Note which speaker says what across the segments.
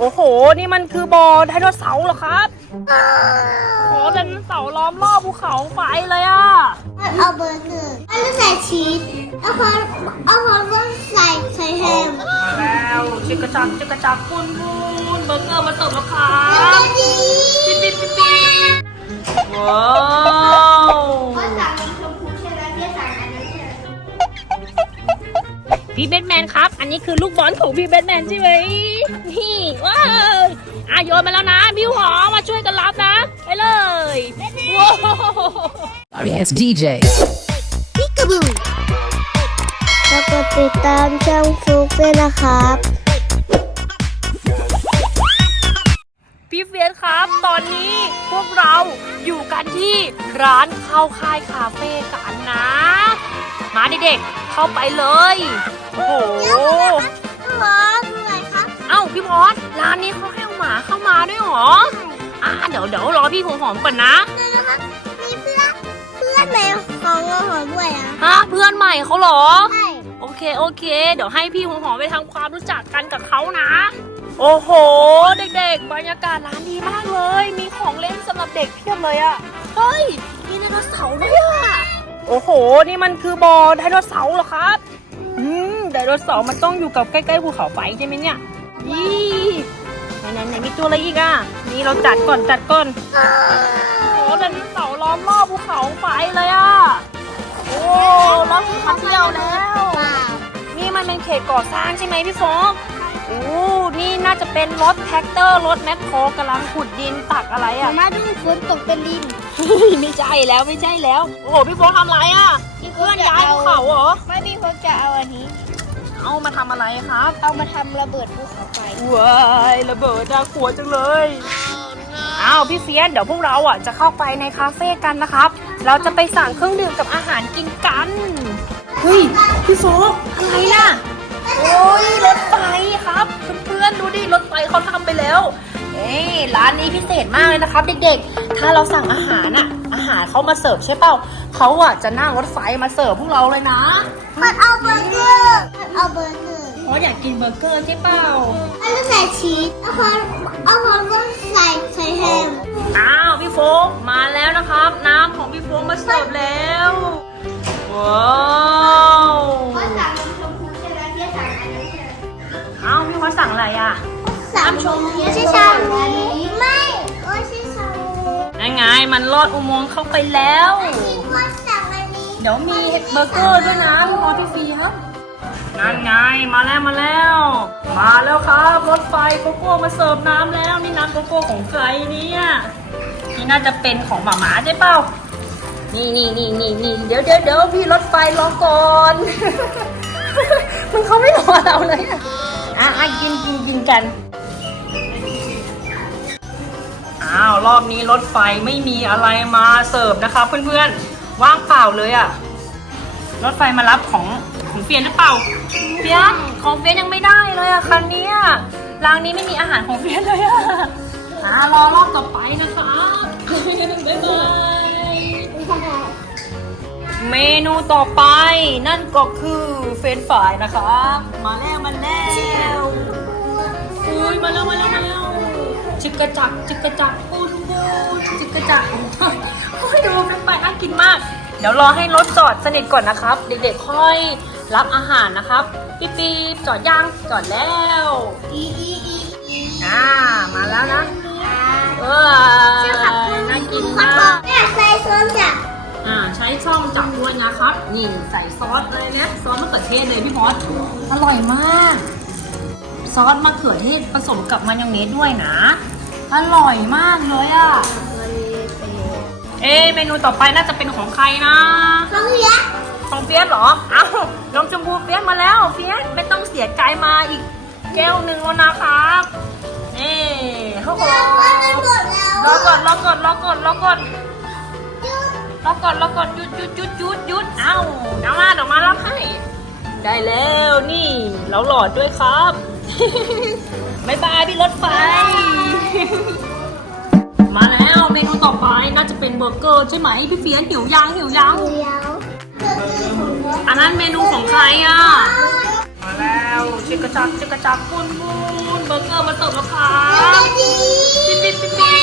Speaker 1: โอ้โห นี่มันคือบอไดโนเสาร์เหรอครับโอ้ไดโนเสาร์ล้อมรอบภูเขาไฟเลยอะ
Speaker 2: เอาเบอร์เกอร์แล้วใส่ชีสเอาพอเอาพอต้องใส่ใส่แฮม
Speaker 1: มาแล้วจิกกระจักจิกกระจักปุนปุนเบอร์เกอร์มาเสิร์ฟแล้วครั
Speaker 2: แล้ว
Speaker 1: บ
Speaker 2: ก็ดี
Speaker 1: ปิ๊บปิ๊บ
Speaker 2: พี่
Speaker 1: แบทแมนครับ อันนี้คือลูกบอลของพี่แบทแมนใช่ไหมนี่ว้าวอะโยนมาแล้วนะพี่หอมมาช่วยกันรับนะไปเลยว้าว
Speaker 3: Yes, DJ.
Speaker 2: พิกาบูแล้วก็ติดตามช่องฟลุกด้วยนะครับ
Speaker 1: พี่เฟียสครับ ตอนนี้พวกเราอยู่กันที่ร้านข้าวค่ายคาเฟ่กันนะ มาเด็กๆเข้าไปเลย โอ้โห
Speaker 2: ขอดูหน่อยครับ
Speaker 1: เอ้าพี่พอสร้านนี้เขาให้เอาหมาเข้ามาด้วยเหรอ อ่าเดี๋ยวเดี๋ยวรอพี่หัวหอมก่อนนะ
Speaker 2: นี่นะครับมีเพื่อนเพื่อนแมวของเราหอด้วยอะ
Speaker 1: ฮะเพื่อนใหม่เขาเหรอ
Speaker 2: ใช่
Speaker 1: โอเคโอเค เดี๋ยวให้พี่หัวหอมไปทำความรู้จักกันกับเขานะ โอ้โห เด็กๆ บรรยากาศร้านดีมากเลย มีของเล่นสำหรับเด็กเพียบเลยอะเฮ้ยมีไดโนเสาร์ด้วยอะโอ้โห นี่มันคือบอไดโนเสาร์เหรอครับ อืมไดโนเสาร์มันต้องอยู่กับใกล้ๆภูเขาไฟใช่ไหมเนี่ยยี่ไหนไหนไหนมีตัวอะไรอีกอะนี่เราจัดก่อนจัดก่อนโอ้ไดโนเสาร์ล้อมรอบภูเขาไฟเลยอะโอ้รอบมาเที่ยวแล้ว
Speaker 2: ว้าว
Speaker 1: นี่มันเป็นเขตก่อสร้างใช่ไหมพี่โฟกโอ้นี่น่าจะเป็นรถแท็กเตอร์รถแมคโครกำลังขุดดินตักอะไร
Speaker 2: มา
Speaker 1: อะ
Speaker 2: มาดูฝนตกเป็นดิน
Speaker 1: ไม่ใช่แล้วไม่ใช่แล้ว โอ้โหพี่โฟกทำอะไรอะเพื่อนย้ายภูเขาเหรอ
Speaker 2: ไม่มีพวกจะเอาอันนี้
Speaker 1: เอามาทำอะไรครับ
Speaker 2: เอามาทำระเบิดภูเขาไฟ
Speaker 1: ว้ายระเบิดน่ากลัวจังเลยอ้าวพี่เฟียสเดี๋ยวพวกเราอะจะเข้าไปในคาเฟ่กันนะครับ เราจะไปสั่งเครื่องดื่มกับอาหารกินกันเฮ้ยพี่โฟกอะไรน่ะโอ้ยรถไฟครับเพื่อนๆดูดิรถไฟเขาทำไปแล้วเอ้ยร้านนี้พิเศษมากเลยนะครับ เด็กๆ ถ้าเราสั่งอาหารอะอา หารเขามาเสิร์ฟใช่เปล่าเขาอะจะนั่งรถไฟมาเสิร์ฟพวกเราเลยนะ
Speaker 2: มันเอาเบอร์เกอร์มันเอาเบอร์เกอร์
Speaker 1: เพราะอยากกินเบอร์เกอร์ใช่เปล่า
Speaker 2: แล้วใส่ชีสเอาพอเอาพอต้องใส่ใส่แฮม
Speaker 1: อ้าวพี่โฟกมาแล้วนะครับ น้ำของพี่โฟกมาเสิร์ฟแล้วว้
Speaker 2: มันลอ
Speaker 1: ดอุโมงค์เข้าไปแล้ว
Speaker 2: ว่าสั่งอันนี้
Speaker 1: เดี๋ยวมีเบอร์เกอร์ด้วยนะพี่พอพี่ฟรีครับนั่นไงมาแล้วมาแล้ว มาแล้วครับรถไฟโกโก้มาเสิร์ฟน้ำแล้วนี่น้ำโกโก้ของใครเนี่ยนี่น่าจะเป็นของหมาหมาใช่เปล่านี่นี่นี่นี่นี่เดี๋ยวเดี๋ยวเดี๋ยวพี่รถไฟรอก่อนมันเขาไม่รอเราเลยอะอะอะกินกินกินกัน อ้าวรอบนี้รถไฟไม่มีอะไรมาเสิร์ฟนะคะเพื่อนๆว่างเปล่าเลยอะรถไฟมารับของของเฟียนหรือเปล่าเฟียนของเฟียนยังไม่ได้เลยอะคันเนี้ยรางนี้ไม่มีอาหารของเฟียนเลยอะอ่ารอรอบต่อไปนะคะบ๊ายบายเมนูต่อไปนั่นก็คือเฟรนช์ฟรายนะคะ มาแล้วมาแล้วอุ้ยมาแล้วมาแล้วมาแล้ว จิกกระจักจิกกระจักปูนปูนจิกกระจักโอ้ยดูเฟรนช์ฟรายน่ากินมาก เดี๋ยวรอให้รถจอดสนิทก่อนนะครับ เด็กๆค่อยรับอาหารนะครับปี๊ปีจอดยังจอดแล้ว
Speaker 2: อีอีอีอี
Speaker 1: อ่ามาแล้วนะเออน่ากินมาก
Speaker 2: แม่ใส่ซอสจ้ะ
Speaker 1: อ่าใช้ช่องจับด้วยนะครับ นี่ใส่ซอสเลยนะซอสมะเขือเทศเลยพี่พอสอร่อยมาก ซอสมะเขือเทศผสมกับมายองเนสด้วยนะ อร่อยมากเลยอะ่ะ เอะเมนูต่อไปน่าจะเป็นของใครนะ
Speaker 2: น้องเลี้ยง
Speaker 1: ของเฟียสเหรอ เอ้าน้องชมพูเฟียสมาแล้วเฟียสไม่ต้องเสียใจมาอีกแก้วหนึ่งแล้วนะครับนี่เขาบอก
Speaker 2: ราก็จะหมดแล้ว
Speaker 1: รอก่อนรอก่อนรอก่อนรอก่อนรอก่อนรอก่อนหยุดหยุดหยุดหยุดหยุดเอ้าเดี๋ยวมาเดี๋ยวมารับให้ ได้แล้วนี่ เราหลอดด้วยครับ บ๊ายบายพี่รถไฟ มาแล้วเมนูต่อไปน่าจะเป็นเบอร์เกอร์ใช่ไหมพี่เฟียนหิวยังหิวยัง
Speaker 2: เลี้ยง
Speaker 1: อันนั้นเมนูของใครอะ มาแล้วชิกกระจักชิกกระจักปุนปุนเบอร์เกอร์มาเสิร์ฟแล้วครับปิ๊บปิ๊บปิ๊บปิ๊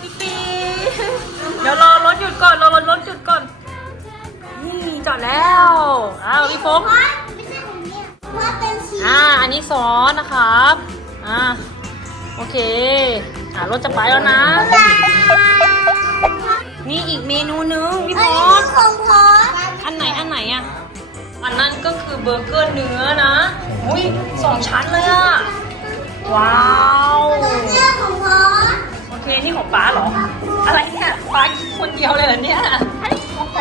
Speaker 1: บปิ๊บปิ๊บเดี๋ยวรอรถหยุดก่อนรอรถรถหยุดก่อนนี่จอดแล้วอ้าวพี่โฟม
Speaker 2: อ่า
Speaker 1: อันนี้ซอสนะครับ อ่า โอเค อ่ารถจะไปแล้วนะ นี่อีกเมนูนึงพี่
Speaker 2: อั
Speaker 1: โฟ
Speaker 2: นนี้
Speaker 1: ม
Speaker 2: ของพอส
Speaker 1: อันไหน อันไหนอะอันนั้นก็คือเบอร์เกอร์เนื้อนะ อุ้ยสองชั้นเลยอะว้าว
Speaker 2: เนี่ยของพอส
Speaker 1: โอเค นี่ของป้าเหรอ อะไรเนี่ยป้ากินคนเดียวเลยเหรอเนี่ยโอ้โห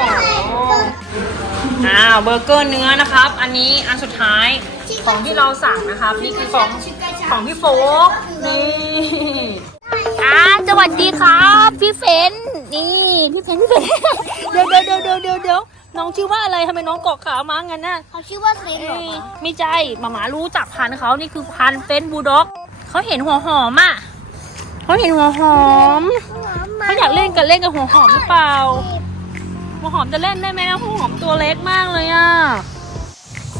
Speaker 1: อ้าวเบอร์เกอร์เนื้อนะครับ อันนี้อันสุดท้าย ของที่เราสั่งนะครับนี่คือของของพี่โฟกนี่อ่าสวัสดีครับ พี่เฟนนี่พี่เฟนพี่เฟนเดี๋ยวเดี๋ยวเดี๋ยวเดี๋ยวเดี๋ยวเดี๋ยวน้องชื่อว่าอะไรทำไมน้องเกาะขามางั้นน่ะ
Speaker 2: เขาชื่อว่าเซนเหรอ
Speaker 1: เอ้ยไม่ใช่หมาหมารู้จักพันธุ์เขานี่คือพันธุ์เฟนบูลด็อกเขาเห็นหัวหอมอะเขาเห็นหัวหอมเขาอยากเล่นกันเล่นกับหัวหอมหรือเปล่าหัวหอมจะเล่นได้ไหมนะหัวหอมตัวเล็กมากเลยอะ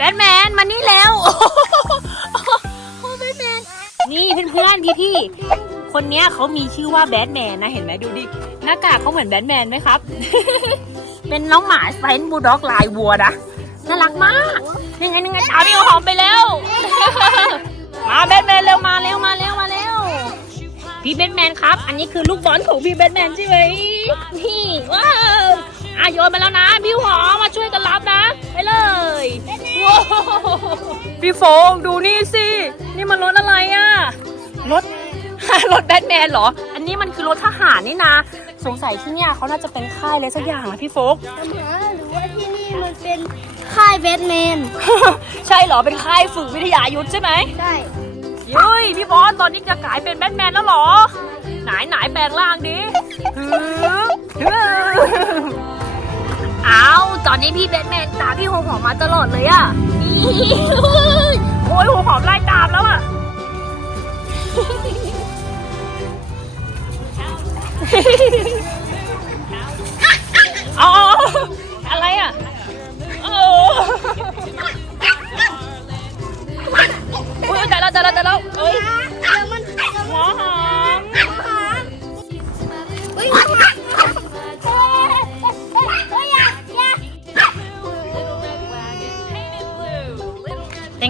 Speaker 1: แบทแมนมานี่แล้วโอ้แบทแมนนี่เพื่อนๆพี่พี่ๆคนเนี้ยเขามีชื่อว่าแบทแมนนะเห็นไหมดูดิหน้ากากเขาเหมือนแบทแมนไหมครับ เป็นน้องหมาสไปนบูลด็อกลายวัวนะน่ารักมากยังไงยังไงตาพี่หอมไปแล้ว มาแบทแมนเร็วมาเร็วมาเร็วมาเร็วพี่แบทแมนครับ อันนี้คือลูกบอลของพี่แบทแมนใช่ไหมนี่ว้าวอะโยนมาแล้วนะพี่หอมมาช่วยกันรับนะ ว้าวพี่โฟงดูนี่สิ นี่มันรถอะไรอะรถ รถแบทแมนเหรอ อันนี้มันคือรถทหารนี่นะ สงสัยที่เนี่ยเขาน่าจะเป็นค่ายอะไรสักอย่างนะพี่โฟก
Speaker 2: หรือว่าที่นี่มันเป็นค่ายแบทแมน
Speaker 1: ใช่เหรอ เป็นค่ายฝึกวิทยายุทธใช่ไหม
Speaker 2: ใช่
Speaker 1: เฮ้ยพี่บอลตอนนี้จะกลายเป็นแบทแมนแล้วเหรอ ไหนไหนแปลงร่างดิฮึบฮึบ อ้าวตอนนี้พี่แบทแมนตามพี่หัวหอมมาตลอดเลยอะนี่โอ้ยหัวหอมไล่ตามแล้วอะ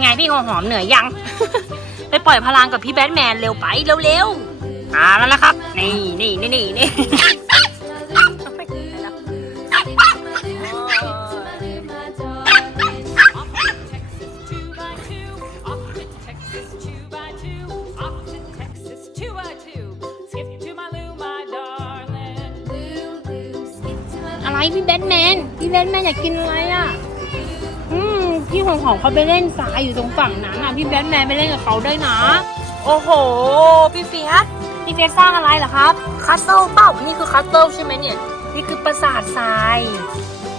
Speaker 1: ไงพี่หัวหอมเหนื่อยยัง ไปปล่อยพลังกับพี่แบทแมนเร็วไปเร็วๆมาแล้วนะครับ นี่นี่นี่นี่นี่อะไรพี่แบทแมนพี่แบทแมนอยากกินอะไรอะอืม พี่หอมหอมเขาไปเล่นทรายอยู่ตรงฝั่งนั้นอะพี่แบทแมนไปเล่นกับเขาได้นะ โอ้โห พี่เฟียสพี่เฟียสสร้างอะไรเหรอครับคัสเซิลเปล่านี่คือคัสเซิลใช่ไหมเนี่ย นี่คือปราสาททราย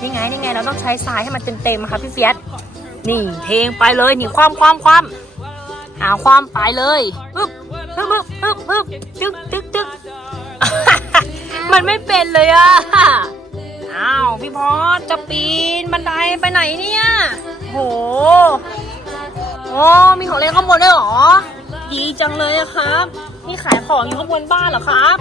Speaker 1: นี่ไงนี่ไงเราต้องใช้ทรายให้มันเต็มๆค่ะพี่เฟียสนี่เทงไปเลยนี่ความความความหาความไปเลยปึ๊บปึ๊บปึ๊บปึ๊บปึ๊บตึกตึกตึกมันไม่เป็นเลยอะอ้าว พี่พอสจะปีนบันไดไปไหนเนี่ยโหโอ้มีของเล่นข้างบนด้วยเหรอ ดีจังเลยอะครับ นี่ขายของอยู่ข้างบนบ้านเหรอครับ